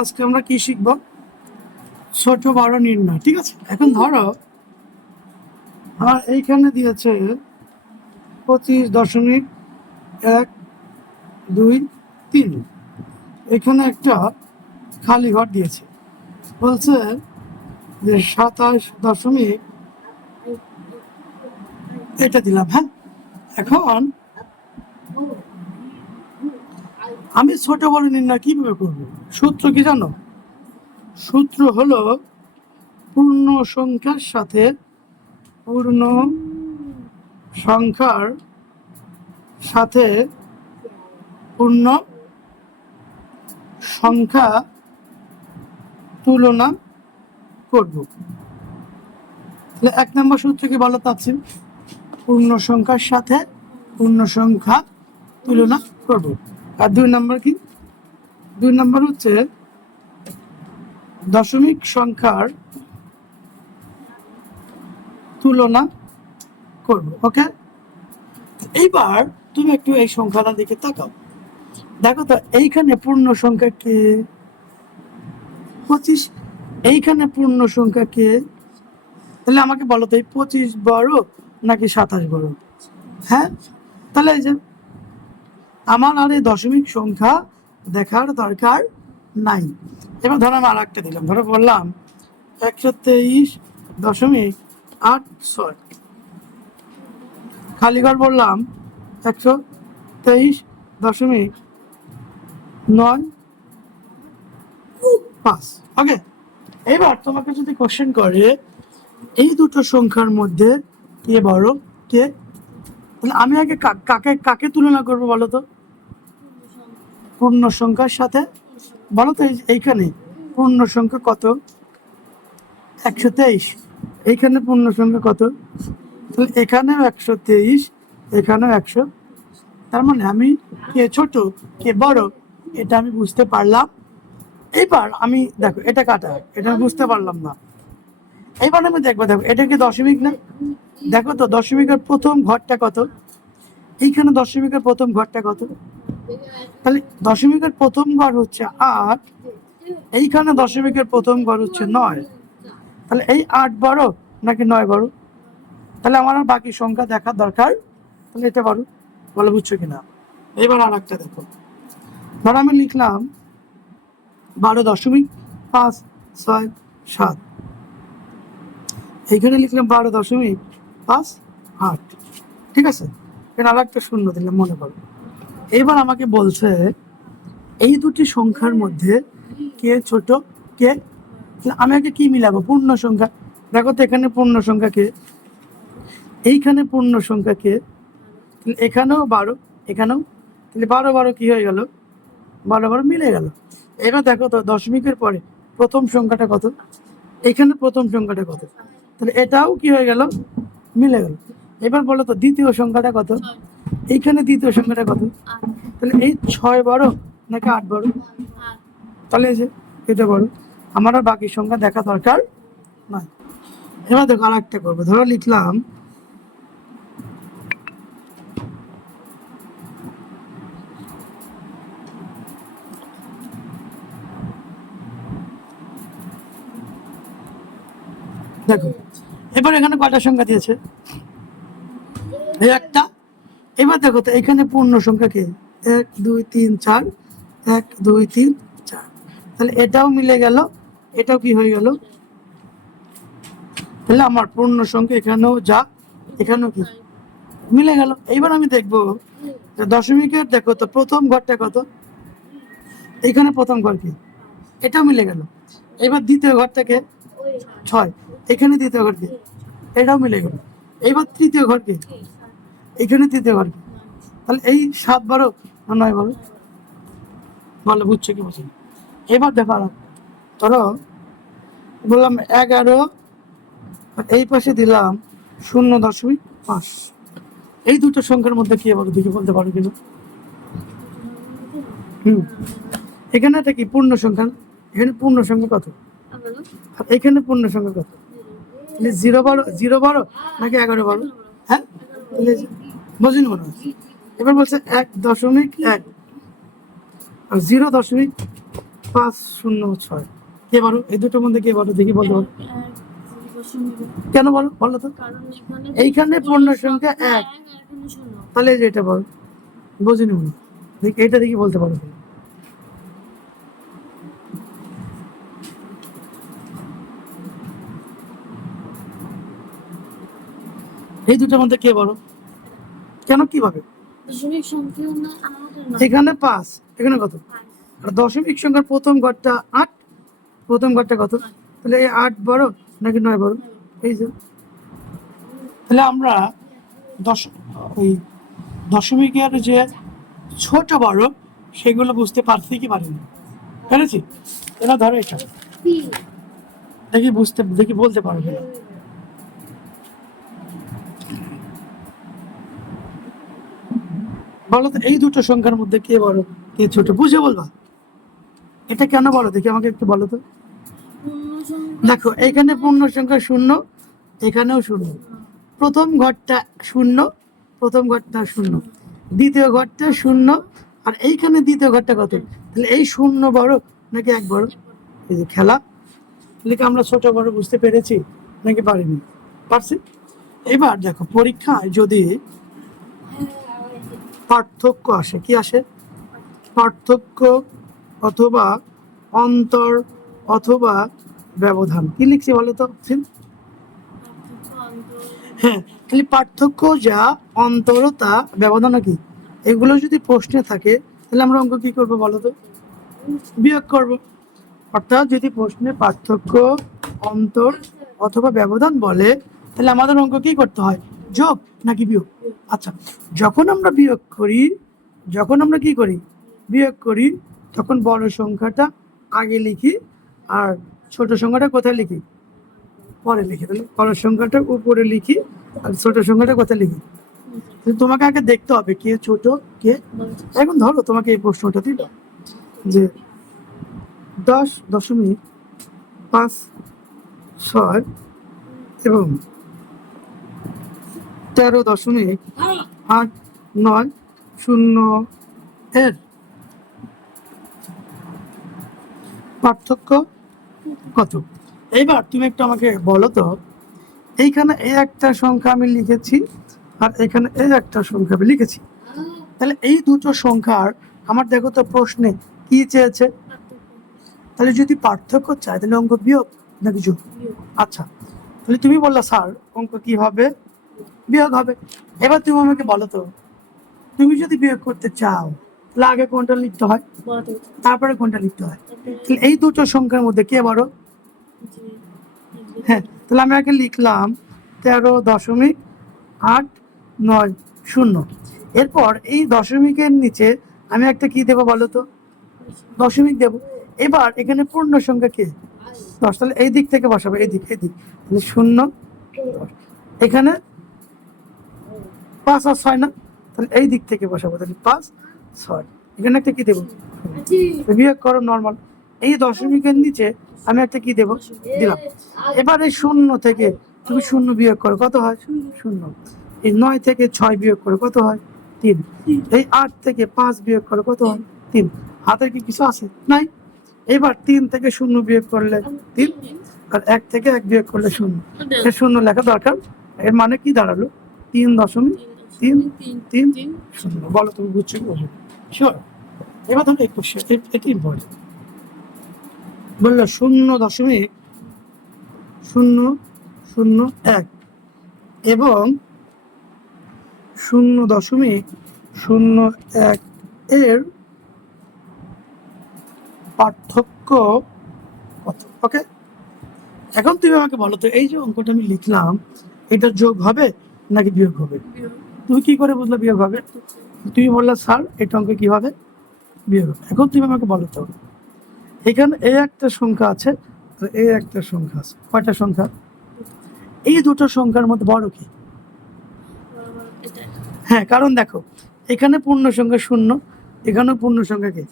আজকে আমরা কি শিখবো? ছোট বড় নির্ণয়। ঠিক আছে, এখন ধরো আমার এইখানে দিয়েছে 25.123। এখানে একটা খালি ঘর দিয়েছে, বলছে যে 27 দশমিক, এটা দিলাম। হ্যাঁ, এখন আমি ছোট বড় নির্ণয় কিভাবে করবো? সূত্র কি জানো? সূত্র হলো পূর্ণ সংখ্যার সাথে পূর্ণ সংখ্যার সাথে পূর্ণ সংখ্যা তুলনা করব। তাহলে 1 নম্বর সূত্র কি বলো তাচ্ছি? পূর্ণ সংখ্যার সাথে পূর্ণ সংখ্যা তুলনা করব। আর 2 নম্বর কি? 2 নম্বর হচ্ছে দশমিক সংখ্যার তুলনা করব। ওকে, এইবার তুমি একটু এই সংখ্যাটা দিকে তাকাও। দেখো তো, এইখানে পূর্ণ সংখ্যা কে? 25। এইখানে পূর্ণ সংখ্যা কে? তাহলে আমাকে বলো তো, এই 25 বড় নাকি 27 বড়? হ্যাঁ, তাহলে এই যে আমার আর এই দশমিক সংখ্যা দেখার দরকার নাই। এবার ধরো আমি আর একটা দিলাম, ধরো বললাম 123.86। খালিঘর বললাম 123.95। ওকে, এবার তোমাকে যদি কোশ্চেন করে এই দুটো সংখ্যার মধ্যে কে বড় কে, তাহলে আমি আগে কাকে কাকে তুলনা করবো বলো তো? পূর্ণ সংখ্যার সাথে। বলো তো এইখানে পূর্ণ সংখ্যা কত? 123। এইখানে পূর্ণ সংখ্যা কত? তাহলে এখানেও 123, এখানেও 100। তার মানে আমি কে ছোট কে বড় এটা আমি বুঝতে পারলাম। এইবার আমি দেখো এটা কাটা, এটা আমি বুঝতে পারলাম না। এইবার আমি দেখবো, দেখো এটা কি দশমিক না? দেখো তো দশমিকের প্রথম ঘরটা কত? এইখানে দশমিকের প্রথম ঘরটা কত? তাহলে দশমিকের প্রথম ঘর হচ্ছে 8, এইখানে দশমিকের প্রথম ঘর হচ্ছে 9। তাহলে এই 8 বড় নাকি 9 বড়? তাহলে আমার আর বাকি সংখ্যা দেখার দরকার, তাহলে এটা বড়। বলে বুঝছো কিনা? এবার আর একটা দেখো, ধর আমি লিখলাম 12.567। এইখানে লিখলাম 12.58। ঠিক আছে, এখানে আর একটা শূন্য দিলাম, মনে করো। এবার আমাকে বলছে এই দুটি সংখ্যার মধ্যে কে ছোট কে। আমি আগে কি মিলাবো? পূর্ণ সংখ্যা। দেখো তো এখানে পূর্ণ সংখ্যা কে, এইখানে পূর্ণ সংখ্যা কে, এখানেও 12, এখানেও। তাহলে 12 কি হয়ে গেল? 12 মিলে গেল। এবার দেখো তো দশমিকের পরে প্রথম সংখ্যাটা কত? এখানে প্রথম সংখ্যাটা কত? তাহলে এটাও কি হয়ে গেল? মিলে গেল। এবার বলো তো দ্বিতীয় সংখ্যাটা কত? এইখানে দ্বিতীয় সংখ্যাটা কত? তাহলে এই 6 বড় নাকি 8 বড়? তাহলে এই যে এটা বড়। আমার আর বাকি সংখ্যা দেখা দরকার নয়। এবার দেখো আর একটা করবো, ধরো লিখলাম দেখো, এবার এখানে কয়টা সংখ্যা দিয়েছে? এই একটা। এবার দেখো তো এখানে পূর্ণ সংখ্যা কে? 1 2 3 4, 1 2 3 4। তাহলে এটাও মিলে গেল, এটাও কি হয়ে গেল? তাহলে আমার পূর্ণ সংখ্যা এখানেও যা, এখানেও কি মিলে গেল। এইবার আমি দেখবো দশমিকের, দেখো তো প্রথম ঘরটা কত? এইখানে প্রথম ঘর কি? এটাও মিলে গেল। এবার দ্বিতীয় ঘরটাকে 6, এখানে দ্বিতীয় ঘর কি? এটাও মিলে গেল। এইবার তৃতীয় ঘর কি? এখানে তৃতীয় ঘর কি? তাহলে এই 7 12 না 9 12? বলো বুঝছো কি বুঝি? এবার দেখো ধরো বললাম 11, এই পাশে দিলাম 0.5। এই দুটো সংখ্যার মধ্যে কি বলো দেখি, বলতে পারো কিনা? এখানে এটা কি পূর্ণ সংখ্যা? এখানে পূর্ণ সংখ্যা কত? আর এখানে পূর্ণ সংখ্যা কত? তাহলে 0 বড় নাকি 11 বড়? হ্যাঁ, তাহলে বুঝিনি মনে হয়। এবার বলছে 1.1 আর 0.1 506 কে বলো? এই দুটোর মধ্যে কে বলো দেখি, বলতে বলো। কেন বলো, বলো তো। এইখানে পূর্ণ সংখ্যা 1, তাহলে এই যে এটা বল, বুঝিনি মনে, দেখি এটা দেখি বলতে পারো কিনা। এই দুটোর মধ্যে কে বলো, কেন, কিভাবে? এখানে 5, এখানে কত? আর দশমিক সংখ্যার প্রথম ঘরটা 8, প্রথম ঘরটা কত? তাহলে এই 8 বড় নাকি 9 বড়? এই যে, তাহলে আমরা ওই দশমিকের যে ছোট বড় সেগুলো বুঝতে পারছি কি পারিনি? পেরেছি। এবার ধরো এটা দেখি বুঝতে, দেখি বলতে পারো কিনা। বলো তো এই দুটো সংখ্যার মধ্যে কে বড় কে ছোট, বুঝে বলবা। এটা কেন বলো দেখি আমাকে একটু বলো তো। দেখো এইখানে পূর্ণ সংখ্যা 0, এখানেও 0, প্রথম ঘরটা 0, প্রথম ঘরটা 0, দ্বিতীয় ঘরটা 0, আর এইখানে দ্বিতীয় ঘরটা কত? তাহলে এই 0 বড় নাকি 1 বড়? এই যে খেলা, তাহলে আমরা ছোট বড় বুঝতে পেরেছি নাকি পারিনি? পারছি। এবার দেখো পরীক্ষায় যদি পার্থক্য আসে, কি আসে? পার্থক্য অথবা অন্তর অথবা ব্যবধান, কি লিখছি বলো তো? হ্যাঁ, তাহলে পার্থক্য যা, অন্তরতা, ব্যবধান কি, এগুলো যদি প্রশ্নে থাকে তাহলে আমরা অঙ্ক কি করবো বলো তো? বিয়োগ করব। অর্থাৎ যদি প্রশ্নে পার্থক্য, অন্তর অথবা ব্যবধান বলে তাহলে আমাদের অঙ্ক কি করতে হয়? যোগ নাকি বিয়োগ? আচ্ছা, যখন আমরা বিয়োগ করি, যখন আমরা কি করি, বিয়োগ করি, তখন বড় সংখ্যাটা আগে লিখি আর ছোট সংখ্যাটা কোথায় লিখি? পরে লিখি। তাহলে বড় সংখ্যাটা উপরে লিখি আর ছোট সংখ্যাটা কোথায় লিখি? তোমাকে আগে দেখতে হবে কে ছোট কে। এখন ধরো তোমাকে এই প্রশ্নটা দিল যে 10.56 এবং 13.890 এর পার্থক্য কত? এইবার তুমি একটু আমাকে বলো তো, এইখানে এই একটা সংখ্যা আমি লিখেছি আর এখানে এই একটা সংখ্যা আমি লিখেছি, তাহলে এই দুটো সংখ্যার আমার দেখো তো প্রশ্নে কি চেয়েছে? তাহলে যদি পার্থক্য চাই তাহলে অঙ্ক বিয়োগ নাকি যোগ? আচ্ছা, তাহলে তুমি বললা স্যার অঙ্ক কি হবে? বিয়োগ হবে। এবার তুমি আমাকে বলো তো, তুমি যদি বিয়োগ করতে চাও তাহলে আগে কোনটা লিখতে হয়, তারপরে কোনটা লিখতে হয়? তাহলে এই দুটো সংখ্যার মধ্যে কে বড়? হ্যাঁ, তাহলে আমি আগে লিখলাম 13.890। এরপর এই দশমিকের নিচে আমি একটা কি দেবো বলো তো? দশমিক দেব। এবার এখানে পূর্ণ সংখ্যা কে? 10, তাহলে এই দিক থেকে বসাবো, এই দিক, এই দিক, তাহলে 0 10। এখানে 5 আর 6 না, তাহলে এই দিক থেকে বসাবো, তাহলে 5 6। এখানে একটা কি দেবো? বিয়োগ করো নর্মাল। এই দশমিকের নিচে আমি একটা কি দেবো? দিলাম। এবার এই 0 থেকে তুমি 0 বিয়োগ করো, কত হয়? 0। এই 9 থেকে 6 বিয়োগ করো, কত হয়? 3। এই 8 থেকে 5 বিয়োগ করো, কত হয়? 3। হাতের কি কিছু আছে? নাই। এবার 3 থেকে 0 বিয়োগ করলে 3, আর 1 থেকে 1 বিয়োগ করলে 0। এর 0 লেখা দরকার। এর মানে কি দাঁড়ালো? 3.330। বলো তুমি বুঝছো কি বুঝো? শিওর? এবার ধরো 21, এটি ইম্পর্টেন্ট। বললো 0.001 এবং 0.01 এর পার্থক্য কত? ওকে, এখন তুমি আমাকে বলো তো, এই যে অঙ্কটা আমি লিখলাম এটা যোগ হবে নাকি বিয়োগ হবে? তুমি কি করে বুঝলে বিয়োগ হবে? তুমি বললা স্যার এটা অঙ্ক কি হবে? বিয়োগ হবে। এখন তুমি আমাকে বলো তো, এখানে এই একটা সংখ্যা আছে আর এই একটা সংখ্যা আছে, কয়টা সংখ্যা? এই দুটো সংখ্যার মধ্যে বড় কি? হ্যাঁ, কারণ দেখো এখানে পূর্ণ সংখ্যা 0, এখানেও পূর্ণ সংখ্যা কে?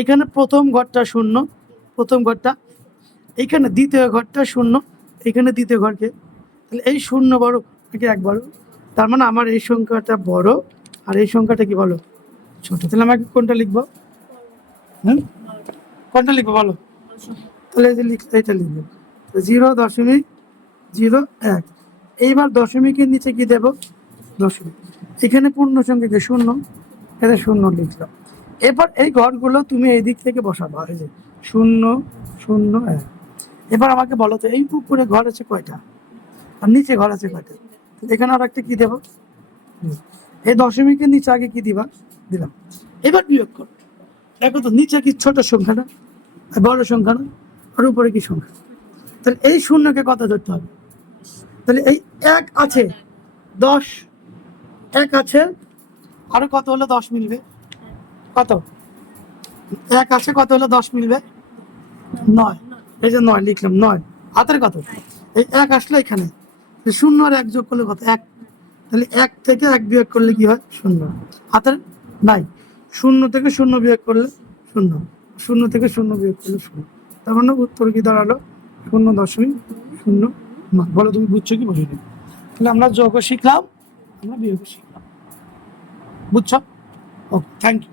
এখানে প্রথম ঘরটা 0, প্রথম ঘরটা, এখানে দ্বিতীয় ঘরটা 0, এখানে দ্বিতীয় ঘরকে, তাহলে এই 0 বড় নাকি 1 বড়? তার মানে আমার এই সংখ্যাটা বড় আর এই সংখ্যাটা কি বলো? ছোট। তাহলে আমাকে কোনটা লিখবো? কোনটা লিখবো বলো? তাহলে এই যে এটা লিখবো 0.01। এইবার দশমিকের নিচে কি দেব? দশমিক। এখানে পূর্ণ সংখ্যা কি? শূন্য, এখানে শূন্য লিখলাম। এবার এই ঘরগুলো তুমি এই দিক থেকে বসাবো, এই যে 0, 0, 1। এবার আমাকে বলো তো এই উপরে ঘর আছে কয়টা আর নিচে ঘর আছে কয়টা? এখানে আর একটা কি দেবো? এই দশমিকের নিচে আগে কি দিবা? দিলাম। এবার বিয়োগ কর। দেখো তো নিচে কি ছোট সংখ্যা না, বড় সংখ্যা না, আর উপরে কি সংখ্যা? তাহলে এই শূন্যকে কত ধরতে হবে? তাহলে এই 1 আছে, 10 1 আছে, আরো কত হলো 10 মিলবে? কত? 1 আছে, কত হলো 10 মিলবে? 9। এই যে 9 লিখলাম, 9 হাতের কত? এই 1 আসলে এখানে 0 আর 1 যোগ করলে কত? 1। তাহলে 1 থেকে 1 বিয়োগ করলে কি হয়? 0 হাতের নাই। 0 থেকে 0 বিয়োগ করলে 0, 0 থেকে 0 বিয়োগ করলে 0। তার মানে উত্তর কি দাঁড়ালো? 0.09। বলো তুমি বুঝছো কি বুঝিনি? তাহলে আমরা যোগ শিখলাম, আমরা বিয়োগ শিখলাম। বুঝছো? ওকে, থ্যাংক ইউ।